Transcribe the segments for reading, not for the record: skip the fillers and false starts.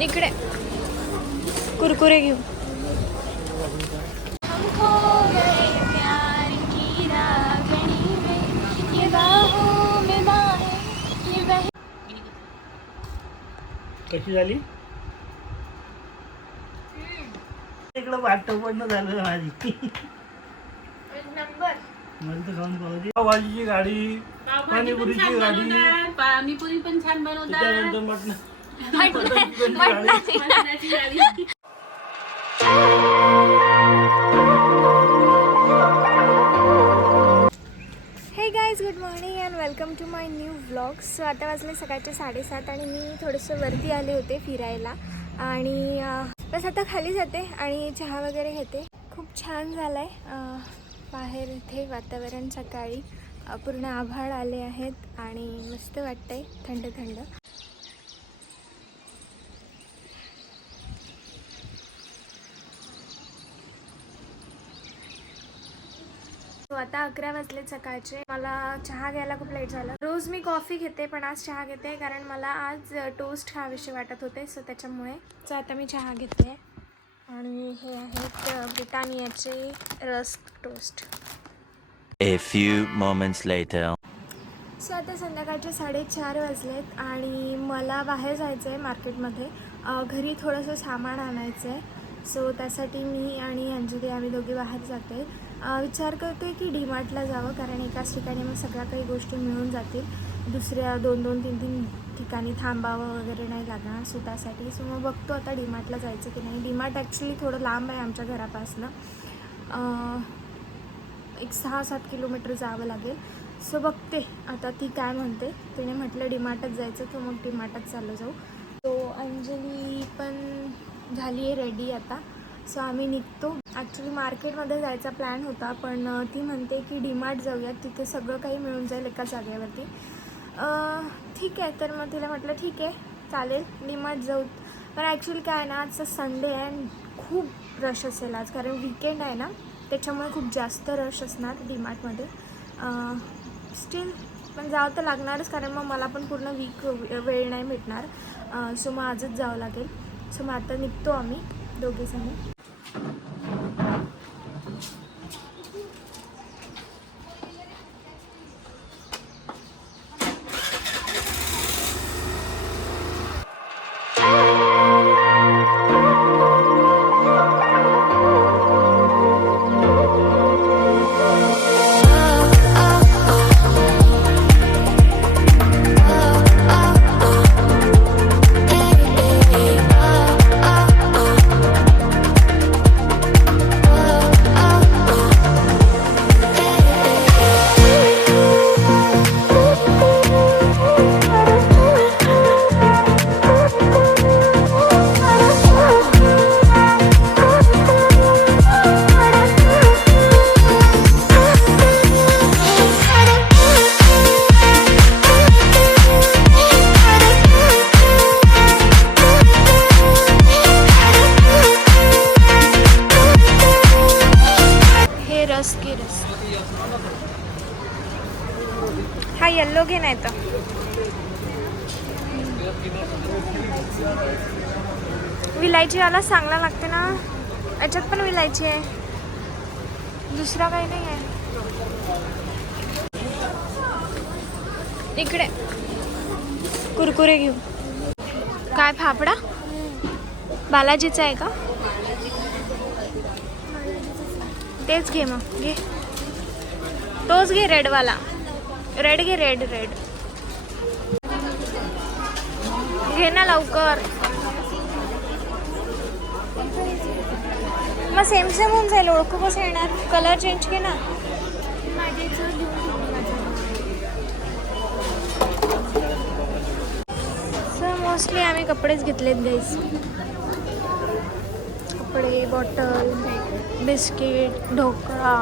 इकडे कुरकुरे घेऊ. कशी झाली? इकडं वाटतं पण झालं माझी. मला तर खाऊन पाहिजे. पावभाजीची गाडी, पाणीपुरीची गाडी, पाणीपुरी पण छान बनवतात. त्याच्यानंतर मटणाची गाडी. Hey guys, good morning and welcome to my new vlog. So आता वाजले सकाळचे 7:30 आणि मी थोडंसं वरती आले होते फिरायला आणि बस आता खाली जाते आणि चहा वगैरे घेते. खूप छान झालं आहे बाहेर इथे वातावरण. सकाळी पूर्ण आभाळ आले आहेत आणि मस्त वाटतं आहे, थंड थंड. आता 11 वाजले सकाळचे. मला चहा घ्यायला खूप लेट झालं. रोज मी कॉफी घेते पण आज चहा घेते कारण मला आज टोस्ट खावेसे वाटत होते, सो त्याच्यामुळे. सो आता मी चहा घेते आणि हे आहेत ब्रिटानियाचे rusk toast. A few moments later. So आता संध्याकाळचे 4:30 वाजलेत आणि मला बाहेर जायचं आहे मार्केटमध्ये. घरी थोडंसं सामान आणायचं आहे. सो त्यासाठी मी आणि अंजली आम्ही दोघी बाहेर जाते. विचार करतो आहे की डीमार्टला जावं कारण एकाच ठिकाणी मग सगळ्या काही गोष्टी मिळून जातील. दुसऱ्या 2-3 ठिकाणी थांबावं वगैरे नाही लागणार. सो त्यासाठी मग बघतो आता डीमार्टला जायचं की नाही. डीमार्ट ॲक्च्युली थोडं लांब आहे आमच्या घरापासनं. एक 6-7 किलोमीटर जावं लागेल. सो बघते आता ती काय म्हणते. तिने म्हटलं डीमार्टच जायचं, तर मग डीमार्टच चालू जाऊ. तो अंजली पण झाली आहे रेडी आता. सो आम्ही निघतो. ॲक्च्युली मार्केटमध्ये जायचा प्लॅन होता पण ती म्हणते की डीमार्ट जाऊयात, तिथे सगळं काही मिळून जाईल एका जागेवरती. ठीक आहे, तर मग तिला म्हटलं ठीक आहे चालेल डीमार्ट जाऊ. पण ॲक्च्युली काय ना, आजचं संडे आहे आणि खूप रश असेल आज कारण वीकेंड आहे ना, त्याच्यामुळे खूप जास्त रश असणार डीमार्टमध्ये. स्टील पण जावं तर लागणारच कारण मग मला पण पूर्ण वीक वेळ नाही भेटणार. सो मग आजच जावं लागेल. सो मग आता निघतो आम्ही दोघेजणी. हा येल्लो घे नाही तर. विलायचीवाला चांगला लागते ना, याच्यात पण विलायची आहे, दुसरा काही नाही आहे. इकडे कुरकुरे घेऊ. काय फाफडा बालाजीचा आहे का? तेच घे मग, घे तोच घे रेडवाला. रेड घे, रेड घे ना लवकर. मग सेम होऊन जाईल, ओळखू कसं येणार. कलर चेंज घे ना. सर मोस्टली आम्ही कपडेच घेतलेत गाईस. कपडे, बॉटल, बिस्किट, ढोकळा.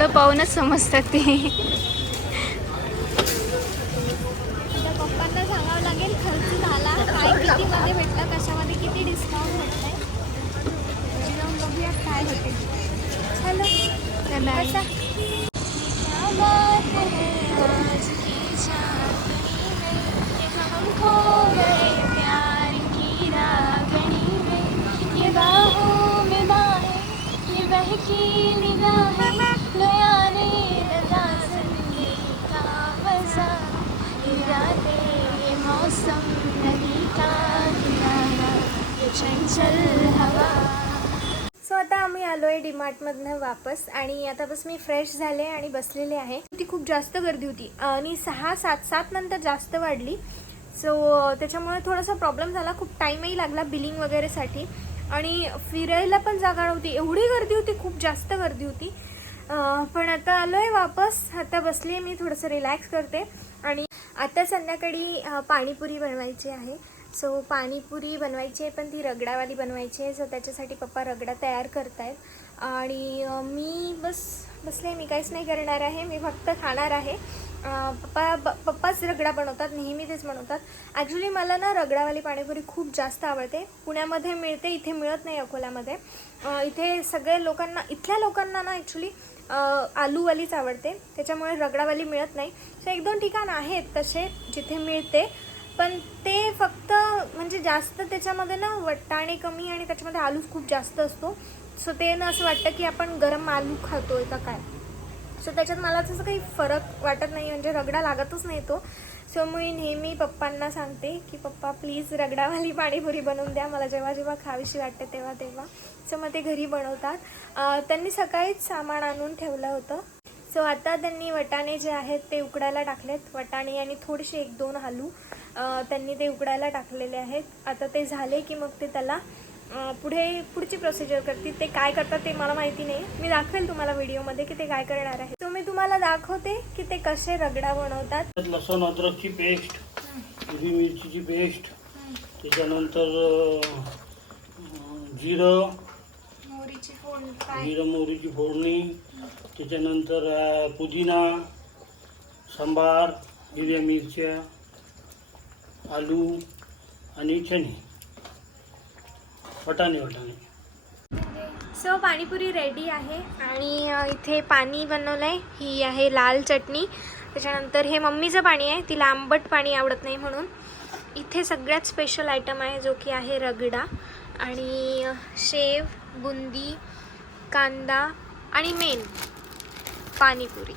डोळं पाहूनच समजतात ते. आता पप्पांना सांगावं लागेल खर्च झाला काय, कितीमध्ये भेटला, कशामध्ये किती डिस्काउंट भेटलाय. जाऊन बघूया काय होते. चलो कसा सो आता आम्ही आलो आहे डीमार्टमधनं वापस आणि आता बस मी फ्रेश झाले आणि बसलेले आहे. ती खूप जास्त गर्दी होती आणि 6-7 नंतर जास्त वाढली. सो त्याच्यामुळे थोडासा प्रॉब्लेम झाला. खूप टाईमही लागला बिलिंग वगैरेसाठी आणि फिरायला पण जागा नव्हती. एवढी गर्दी होती, खूप जास्त गर्दी होती. पण आता आलो आहे वापस. आता बसली आहे मी, थोडंसं रिलॅक्स करते. आणि आता संध्याकाळी पाणीपुरी बनवायची आहे. सो पाणीपुरी बनवायची आहे, पण ती रगडावाली बनवायची आहे. सो त्याच्यासाठी पप्पा रगडा तयार करत आहेत आणि मी बसले. मी काहीच नाही करणार आहे, मी फक्त खाणार आहे. पप्पाच रगडा बनवतात, नेहमी तेच बनवतात. ॲक्च्युली मला ना रगडावाली पाणीपुरी खूप जास्त आवडते. पुण्यामध्ये मिळते, इथे मिळत नाही अकोल्यामध्ये. इथे सगळे लोकांना, इथल्या लोकांना ना ॲक्च्युली आलूवालीच आवडते, त्याच्यामुळे रगडावाली मिळत नाही. सो 1-2 ठिकाण आहेत तसे जिथे मिळते, पण ते फक्त म्हणजे जास्त त्याच्यामध्ये ना वटाणे कमी आणि त्याच्यामध्ये आलू खूप जास्त असतो. सो ते ना असं वाटतं की आपण गरम आलू खातोय का काय. सो त्याच्यात मला तसं काही फरक वाटत नाही, म्हणजे रगडा लागतच नाही तो. सो मी नेहमी पप्पांना सांगते की पप्पा प्लीज रगडावाली पाणीपुरी बनवून द्या, मला जेव्हा जेव्हा खावीशी वाटते तेव्हा. सो मग ते घरी बनवतात. त्यांनी सकाळीच सामान आणून ठेवलं होतं. सो आता त्यांनी वटाणे जे आहेत ते उकडायला टाकलेत. वटाणे आणि थोडेसे 1-2 आलू त्यांनी ते उकडायला टाकलेले आहेत. आता ते झाले की मग ते त्याला पुढची प्रोसिजर करतील. ते काय करतात ते मला माहिती नाही, मी दाखवेल तुम्हाला व्हिडिओमध्ये की ते काय करणार आहे. सो मी तुम्हाला दाखवते की ते कसे रगडा बनवतात. लसूण अद्रकची पेस्ट, हिरवी मिरचीची पेस्ट, त्याच्यानंतर जिरं मोहरीची फोडणी, त्याच्यानंतर पुदिना, सांबार, हिरव्या मिरच्या, आलू आणि चणे, वटाणे. सो पाणीपुरी रेडी आहे आणि इथे पाणी बनवलं आहे. ही आहे लाल चटणी. त्याच्यानंतर हे मम्मीचं पाणी आहे, तिला आंबट पाणी आवडत नाही म्हणून. इथे सगळ्यात स्पेशल आयटम आहे जो की आहे रगडा आणि शेव, बुंदी, कांदा आणि मेन पाणीपुरी.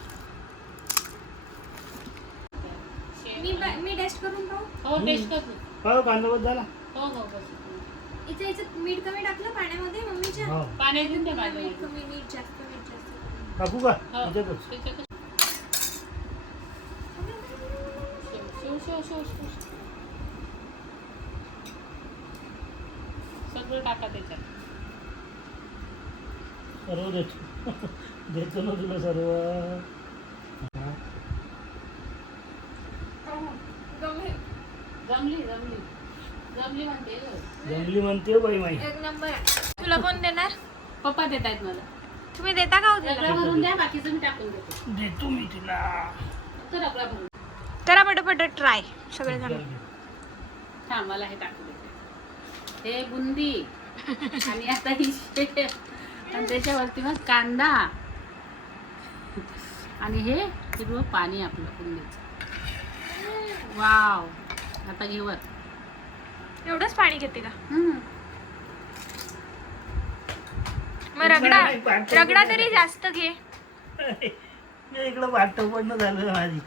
मी टेस्ट करून पाहू. हो टेस्ट कर. हो कांदा झाला. हो बस. इथे मीठ कमी टाकलं पाण्यामध्ये मम्मीच्या. पाण्यातून ते मीठ कमी, मीठ जास्त. टाकू का? सगळं टाका त्याच्यात. सर्व देतो ना तुला सर्व. जमली म्हणते बाई माई. एक नंबर. तुला कोण देणार? पप्पा देत आहेत मला. तुम्ही देता का? रगडा भरून द्या, बाकीचं मी टाकून देतो मी तिला. फक्त रगडा भरून करा पटापट ट्राय सगळे जण. थांब मला हे टाकून देते. हे बुंदी आणि आता ही शेव आणि त्याच्यावरती मग कांदा आणि हे हिरवं पाणी आपलं बुंदीचं. वाव. आता घे वर. एवढंच पाणी घेते का? मग रगडा तरी जास्त घे. इकडं वाटतं पडणं झालं माझी.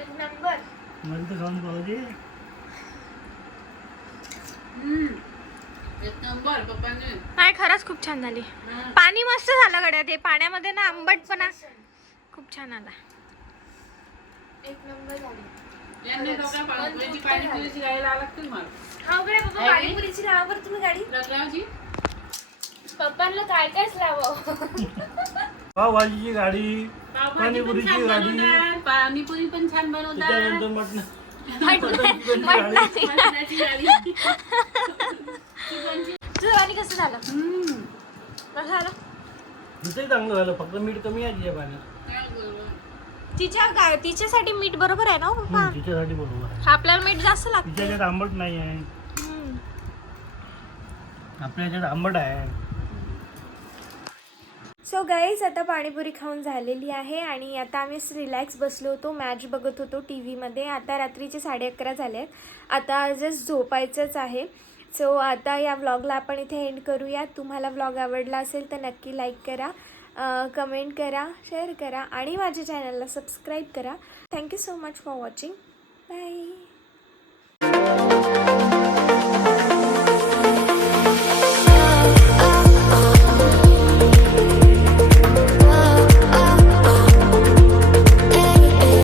एक नंबर. मला तर खाऊन पाहू दे. एक नंबर पप्पाने. नाही खरंच खूप छान झाली. पाणी मस्त झालं गड्या. ते पाण्यामध्ये ना आंबटपणा खूप छान आला. एक नंबर झाली. यांनी डोक्या पाणीपुरीची गायला लागतील मला. हा गड्या पप्पा पाणीपुरीची लावा बरं तुम्ही गाडी. रगडाची पप्पांना काय कायच लावा. पावभाजीची गाडी, पाणीपुरीची गाडी, पाणीपुरी पण छान बनवतात. त्याच्यानंतर मटणाची गाडी. तुझं पाणी कसं झालं? कसं झालं? तिथंही चांगलं झालं, फक्त मीठ कमी आहे तिच्या पाण्यात. तिच्यासाठी मीठ बरोबर आहे ना हो पप्पा? तिच्यासाठी बरोबर आहे. आपल्याला मीठ जास्त लागतं. तिच्या ह्याच्यात आंबट नाही आहे, आपल्या ह्याच्यात आंबट आहे. सो गाईज आता पाणीपुरी खाऊन झालेली आहे आणि आता आम्ही रिलॅक्स बसलो होतो, मॅच बघत होतो टी व्हीमध्ये. आता रात्रीचे 11:30 झाले आहेत, आता जस्ट झोपायचंच आहे. सो आता या व्लॉगला आपण इथे एंड करूया. तुम्हाला व्लॉग आवडला असेल तर नक्की लाईक करा, कमेंट करा, शेअर करा आणि माझ्या चॅनलला सबस्क्राईब करा. Thank you so much for watching. Bye.